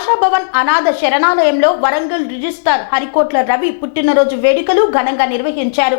ఆశాభవన్ అనాథ శరణాలయంలో వరంగల్ రిజిస్ట్రార్ హరికోట్ల రవి పుట్టినరోజు వేడుకలు ఘనంగా నిర్వహించారు.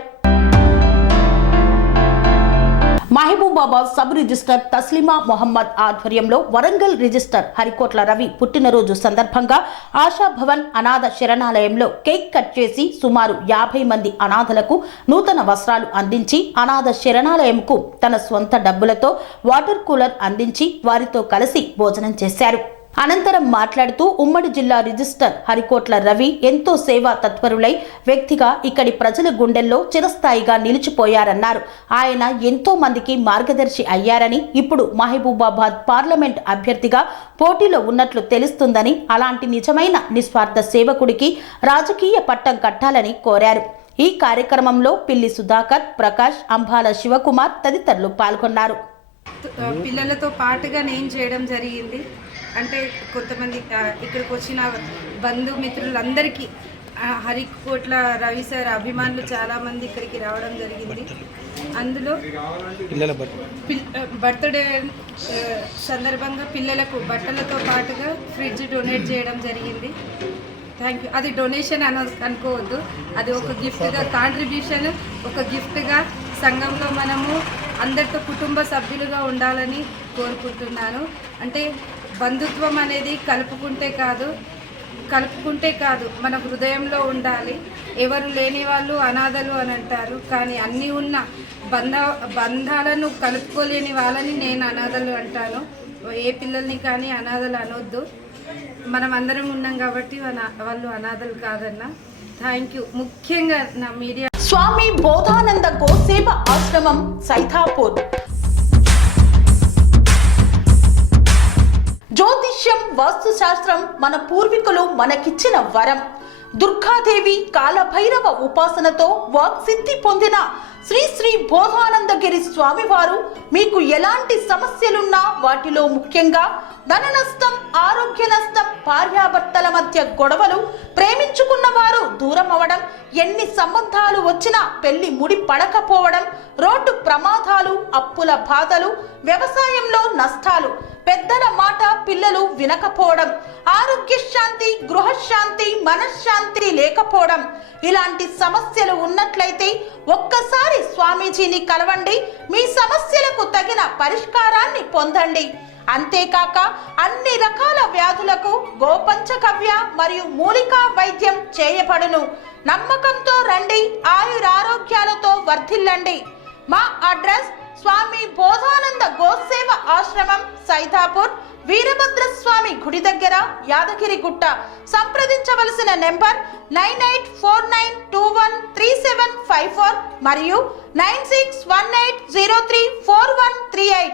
మహబూబాబాద్ సబ్ రిజిస్టర్ తస్లిమా మొహమ్మద్ ఆధ్వర్యంలో వరంగల్ రిజిస్టర్ హరికోట్ల రవి పుట్టినరోజు సందర్భంగా ఆశాభవన్ అనాథ శరణాలయంలో కేక్ కట్ చేసి సుమారు 50 మంది అనాథలకు నూతన వస్త్రాలు అందించి అనాథ శరణాలయంకు తన స్వంత డబ్బులతో వాటర్ కూలర్ అందించి వారితో కలిసి భోజనం చేశారు. అనంతరం మాట్లాడుతూ ఉమ్మడి జిల్లా రిజిస్టర్ హరికోట్ల రవి ఎంతో సేవా తత్పరులై వ్యక్తిగా ఇక్కడి ప్రజల గుండెల్లో చిరస్థాయిగా నిలిచిపోయారన్నారు. ఆయన ఎంతో మందికి మార్గదర్శి అయ్యారని, ఇప్పుడు మహబూబాబాద్ పార్లమెంట్ అభ్యర్థిగా పోటీలో ఉన్నట్లు తెలుస్తుందని, అలాంటి నిజమైన నిస్వార్థ సేవకుడికి రాజకీయ పట్టం కట్టాలని కోరారు. ఈ కార్యక్రమంలో పిల్లి సుధాకర్, ప్రకాష్, అంబాల శివకుమార్ తదితరులు పాల్గొన్నారు. పిల్లలతో పాటుగా నేను చేయడం జరిగింది. అంటే కొంతమంది ఇక్కడికి వచ్చిన బంధుమిత్రులందరికీ హరికోట్ల రవి సార్ అభిమానులు చాలామంది ఇక్కడికి రావడం జరిగింది. అందులో బర్త్డే సందర్భంగా పిల్లలకు బట్టలతో పాటుగా ఫ్రిడ్జ్ డొనేట్ చేయడం జరిగింది. Thank you. అది డొనేషన్ అనుకోవద్దు, అది ఒక గిఫ్ట్గా, కాంట్రిబ్యూషన్ ఒక గిఫ్ట్గా సంఘంలో మనము అందరితో కుటుంబ సభ్యులుగా ఉండాలని కోరుకుంటున్నాను. అంటే బంధుత్వం అనేది కలుపుకుంటే కాదు మన హృదయంలో ఉండాలి. ఎవరు లేని వాళ్ళు అనాథలు అని అంటారు, కానీ అన్నీ ఉన్న బంధాలను కలుపుకోలేని వాళ్ళని నేను అనాథలు అంటాను. ఏ పిల్లల్ని కానీ అనాథలు అనొద్దు. మనం అందరం ఉన్నాం కాబట్టి వాళ్ళు అనాథలు కాదన్న. Thank you. ముఖ్యంగా నా మీడియా స్వామి బోధానంద గోసేవ ఆశ్రమం సైథాపూర్. జ్యోతిష్యం, వాస్తుశాస్త్రం మన పూర్వీకులు మనకిచ్చిన వరం. దుర్గాదేవి, కాలభైరవ ఉపాసనతో వాక్సిద్ధి పొందిన శ్రీ శ్రీ బోధానందగిరి స్వామివారు మీకు ఎలాంటి సమస్యలున్నా, వాటిలో ముఖ్యంగా ధన నష్టం, ఆరోగ్య నష్టం, భార్యాభర్తల మధ్య గొడవలు, ప్రేమించుకున్న వారు దూరం అవడం, ఎన్ని సంబంధాలు వచ్చినా పెళ్లి ముడి పడకపోవడం, రోడ్డు ప్రమాదాలు, అప్పుల బాధలు, వ్యవసాయంలో నష్టాలు, పెద్దల మాట పిల్లలు వినకపోవడం, ఆరోగ్య శాంతి, గృహశాంతి, మనశ్శాంతి లేకపోవడం, ఇలాంటి సమస్యలు ఉన్నట్లయితే ఒక్కసారి స్వామీజీని కలవండి. మీ సమస్యలకు తగిన పరిష్కారాన్ని పొందండి. అంతేకాక అన్ని రకాల వ్యాధులకు గోపంచకవ్య మరియు మూలికా వైద్యం చేయబడును. నమ్మకంతో రండి, ఆయురారోగ్యాలతో వర్ధిల్లండి. మా అడ్రస్ స్వామి బోధానంద గోసేవ ఆశ్రమం సైథాపూర్, వీరభద్రస్వామి గుడి దగ్గర, యాదగిరిగుట్ట. సంప్రదించవలసిన నెంబర్ 9849213754 మరియు 9618034138.